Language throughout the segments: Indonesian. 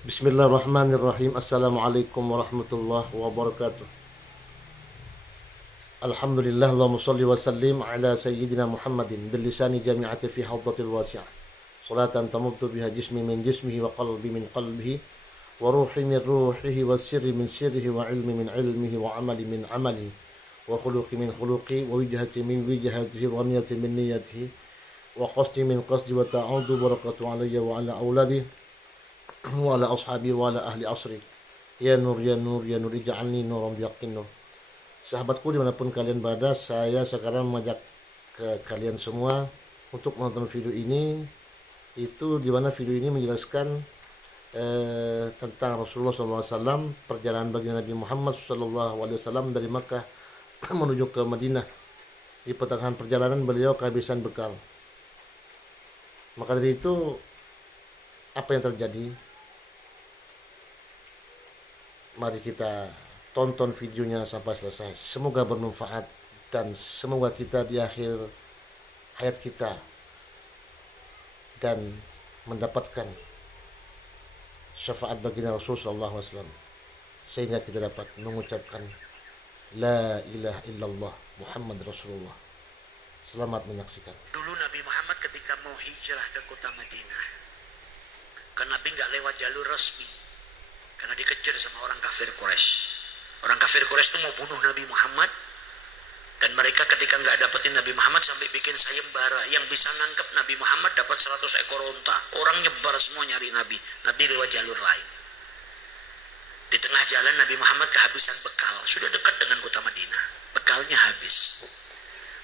Bismillahirrahmanirrahim. Assalamualaikum warahmatullahi wabarakatuh. Alhamdulillah, Allahumma salli wa sallim ala sayyidina Muhammadin bil lisani jami'ati fi hadzatil wasi'ah. Salatan tamuddu biha jismi min jismihi wa qalbi min qalbihi wa ruhi min ruhihi wa sirri min sirrihi wa ilmi min ilmihi wa amali min amalihi wa khuluqi min khuluqi wa wijhati min wijhatihi wa niyati min niyatihi wa qasdi min qasdi wa ta'awdu barakatuh alayya wa ala auladi wa ala ashabi wa ala ahli asri. Ya nur ya nur ya nur, ij'alni nuran biyaqin nur. Sahabatku dimanapun kalian berada, saya sekarang mengajak ke kalian semua untuk menonton video ini. Itu dimana video ini menjelaskan tentang Rasulullah SAW, perjalanan bagi Nabi Muhammad SAW dari Makkah menuju ke Madinah. Di pertengahan perjalanan beliau kehabisan bekal. Maka dari itu, apa yang terjadi? Mari kita tonton videonya sampai selesai. Semoga bermanfaat dan semoga kita di akhir hayat kita dan mendapatkan syafaat baginda Rasulullah SAW, sehingga kita dapat mengucapkan La ilaha illallah Muhammad Rasulullah. Selamat menyaksikan. Dulu Nabi Muhammad ketika mau hijrah ke kota Madinah, kan Nabi nggak lewat jalur resmi, karena dikejar sama orang kafir Quraisy. Orang kafir Quraisy itu mau bunuh Nabi Muhammad, dan mereka ketika nggak dapetin Nabi Muhammad sampai bikin sayembara, yang bisa nangkep Nabi Muhammad dapat 100 ekor unta. Orang nyebar semua nyari Nabi. Nabi lewat jalur lain. Di tengah jalan Nabi Muhammad kehabisan bekal, sudah dekat dengan kota Madinah, bekalnya habis.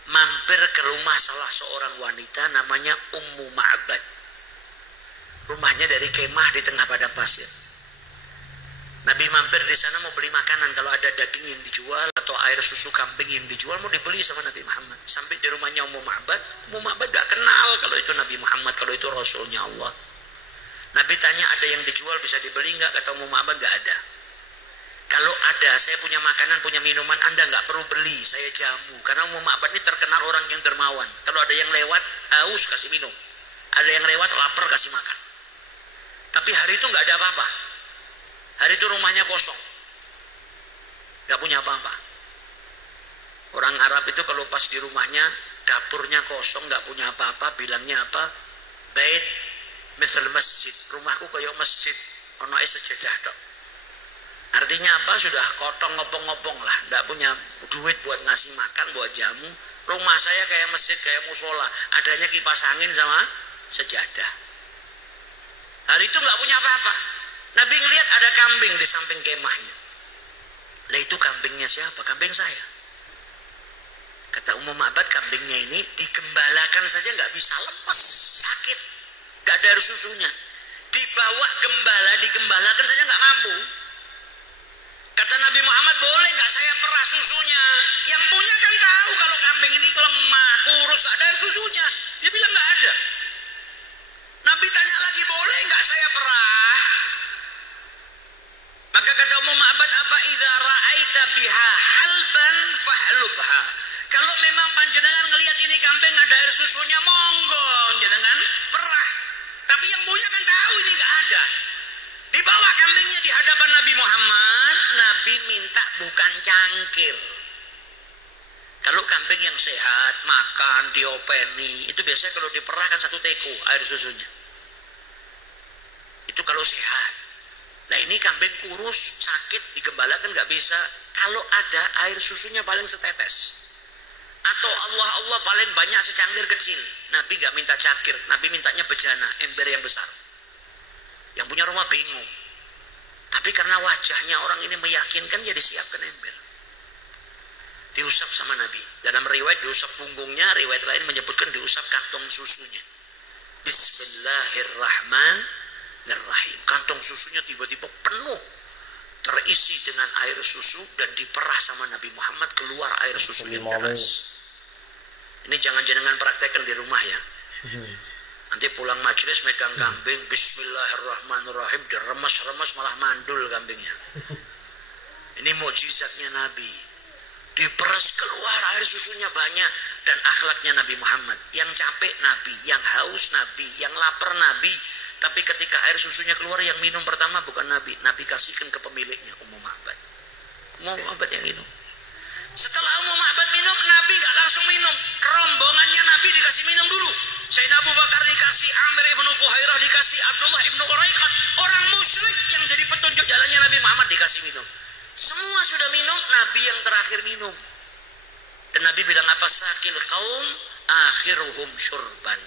Mampir ke rumah salah seorang wanita namanya Ummu Ma'bad. Rumahnya dari kemah di tengah padang pasir. Nabi mampir di sana mau beli makanan, kalau ada daging yang dijual atau air susu kambing yang dijual mau dibeli sama Nabi Muhammad. Sampai di rumahnya Ummu Ma'bad gak kenal kalau itu Nabi Muhammad, kalau itu Rasulnya Allah. Nabi tanya, ada yang dijual bisa dibeli nggak? Kata Ummu Ma'bad, nggak ada. Kalau ada, saya punya makanan, punya minuman, Anda nggak perlu beli, saya jamu. Karena Ummu Ma'bad ini terkenal orang yang dermawan. Kalau ada yang lewat haus kasih minum, ada yang lewat lapar kasih makan. Tapi hari itu nggak ada apa-apa. Hari itu rumahnya kosong, nggak punya apa-apa. Orang Arab itu kalau pas di rumahnya, dapurnya kosong, nggak punya apa-apa, bilangnya apa? Bait misal masjid, rumahku kayak masjid, ono sejadah tok. Artinya apa? Sudah kotong ngopong-ngopong lah, nggak punya duit buat ngasih makan, buat jamu. Rumah saya kayak masjid, kayak musola, adanya kipas angin sama sejadah. Hari itu nggak punya apa-apa. Nabi ngelihat ada kambing di samping kemahnya. Lah itu kambingnya siapa? Kambing saya. Kata Ummu Ma'bad, kambingnya ini digembalakan saja nggak bisa, lepas, sakit, nggak ada air susunya. Dibawa gembala, digembalakan saja nggak mampu. Kata Nabi Muhammad, boleh nggak saya perah susunya? Yang punya kan tahu kalau kambing ini lemah, kurus, nggak ada air susunya. Dia bilang nggak ada. Nabi tanya lagi, boleh nggak saya perah? Maka kata Ummu Ma'bad, apa idza ra'aita biha halban fahlubha. Kalau memang panjenengan ngelihat ini kambing ada air susunya, monggo jenengan perah. Tapi yang punya kan tahu ini nggak ada. Dibawa kambingnya di hadapan Nabi Muhammad. Nabi minta bukan cangkir. Kalau kambing yang sehat, makan, diopeni, itu biasanya kalau diperah kan 1 teko air susunya. Itu kalau sehat. Nah ini kambing kurus, sakit, digembalakan nggak bisa. Kalau ada air susunya paling setetes. Atau Allah paling banyak secangkir kecil. Nabi nggak minta cangkir, Nabi mintanya bejana, ember yang besar. Yang punya rumah bingung. Tapi karena wajahnya orang ini meyakinkan, dia disiapkan ember. Diusap sama Nabi. Dalam riwayat diusap punggungnya, riwayat lain menyebutkan diusap kantong susunya. Bismillahirrahmanirrahim. Kantong susunya tiba-tiba penuh, terisi dengan air susu, dan diperah sama Nabi Muhammad, keluar air susu yang deras. Ini jangan jenengan praktekkan di rumah ya. Nanti pulang majelis megang kambing, Bismillahirrahmanirrahim, diremes-remes malah mandul kambingnya. Ini mukjizatnya Nabi. Diperas keluar air susunya banyak. Dan akhlaknya Nabi Muhammad. Yang capek Nabi, yang haus Nabi, yang lapar Nabi, Tapi ketika air susunya keluar, yang minum pertama bukan Nabi. Nabi kasihkan ke pemiliknya, Ummu Ma'bad. Ummu Ma'bad yang minum. Setelah Ummu Ma'bad minum, Nabi gak langsung minum. Rombongannya Nabi dikasih minum dulu. Sayyidina Abu Bakar dikasih, Amir ibnu Fuhairah dikasih, Abdullah ibnu Uraiqat, orang musyrik yang jadi petunjuk jalannya Nabi Muhammad dikasih minum. Semua sudah minum, Nabi yang terakhir minum. Dan Nabi bilang apa? Sakil kaum akhiruhum syurban.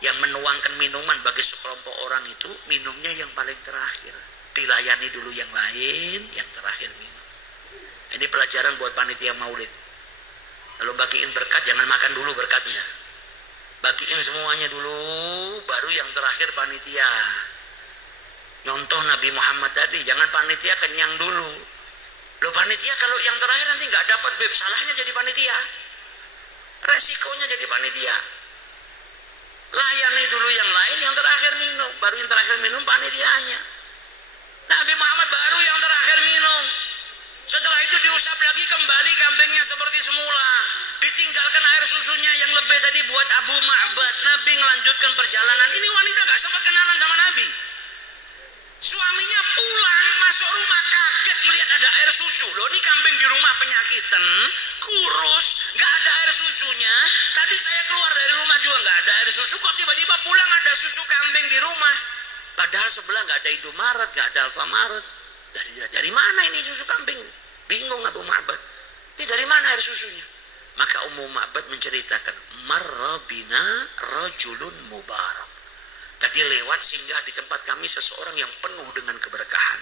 Yang menuangkan minuman bagi sekelompok orang itu, minumnya yang paling terakhir. Dilayani dulu yang lain, yang terakhir minum. Ini pelajaran buat panitia maulid. Kalau bagiin berkat, jangan makan dulu berkatnya. Bagiin semuanya dulu, baru yang terakhir panitia. Contoh Nabi Muhammad tadi, jangan panitia kenyang dulu. Loh, panitia kalau yang terakhir nanti nggak dapat beb, salahnya jadi panitia. Resikonya jadi panitia. Layani dulu yang lain, yang terakhir minum. Baru yang terakhir minum panitianya. Nabi Muhammad baru yang terakhir minum. Setelah itu diusap lagi kembali kambingnya seperti semula. Ditinggalkan air susunya yang lebih tadi buat Abu Ma'bad. Nabi melanjutkan perjalanan. Ini wanita gak sempat kenalan sama Nabi. Suaminya pulang, masuk rumah kaget melihat ada air susu. Loh, ini kambing di rumah penyakitan, kurus, gak ada air susunya. Tadi saya keluar dari rumah juga gak ada air susu. Kok tiba-tiba pulang ada susu kambing di rumah? Padahal sebelah gak ada Indomaret, gak ada Alfamaret. Dari mana ini susu kambing? Bingung Abu Ma'bad. Ini dari mana air susunya? Maka Ummu Ma'bad menceritakan, marrabina rajulun mubarak. Tadi lewat singgah di tempat kami seseorang yang penuh dengan keberkahan.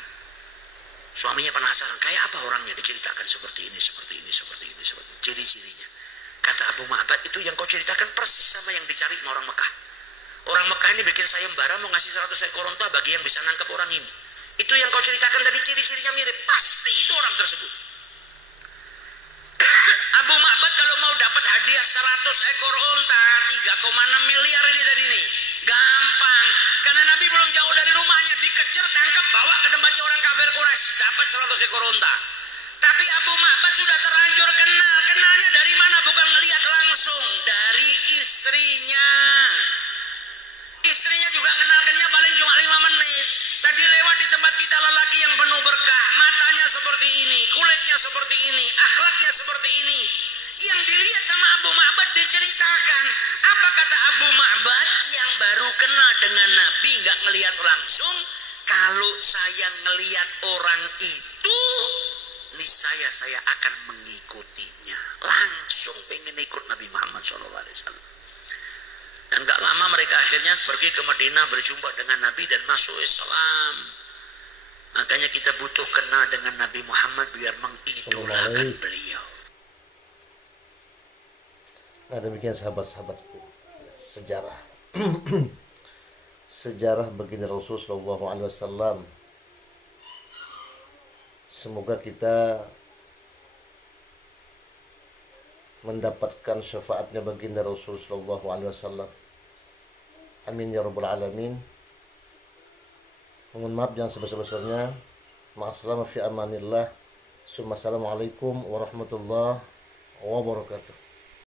Suaminya penasaran, kayak apa orangnya? Diceritakan seperti ini, seperti ini, seperti ini, seperti ini. Ciri-cirinya. Kata Abu Ma'bad, itu yang kau ceritakan persis sama yang dicari orang Mekah. Orang Mekah ini bikin sayembara mau ngasih 100 ekor onta bagi yang bisa nangkep orang ini. Itu yang kau ceritakan tadi, ciri-cirinya mirip. Pasti itu orang tersebut. Abu Ma'bad kalau mau dapat hadiah 100 ekor onta, 3,6 miliar ini tadi nih. Gampang. Karena Nabi belum jauh dari rumahnya, dikejar, tangkap, bawa ke tempatnya orang kafir Quraisy, dapat 100 ekor onta. Tapi Abu Ma'bad sudah terlanjur kenal. Kenalnya dari mana? Bukan ngelihat langsung, dari istrinya. Istrinya juga kenalkannya paling cuma 5 menit. Tadi lewat di tempat kita lelaki yang penuh berkah. Matanya seperti ini, kulitnya seperti ini, akhlaknya seperti ini. Yang dilihat sama Abu Ma'bad diceritakan. Apa kata Abu Ma'bad yang baru kenal dengan Nabi, nggak ngelihat langsung? Kalau saya ngelihat orang itu, niscaya saya akan mengikutinya. Langsung pengen ikut Nabi Muhammad SAW. Dan gak lama mereka akhirnya pergi ke Madinah, berjumpa dengan Nabi dan masuk Islam. Makanya kita butuh kenal dengan Nabi Muhammad biar mengidolakan beliau. Nah, demikian sahabat-sahabatku, sejarah sejarah baginda Rasulullah SAW. Semoga kita mendapatkan syafaatnya baginda Rasulullah SAW. Amin ya rabbal alamin. Mohon maaf yang sebesar-besarnya. Ma'assalamah fi amanillah. Assalamualaikum warahmatullahi wabarakatuh.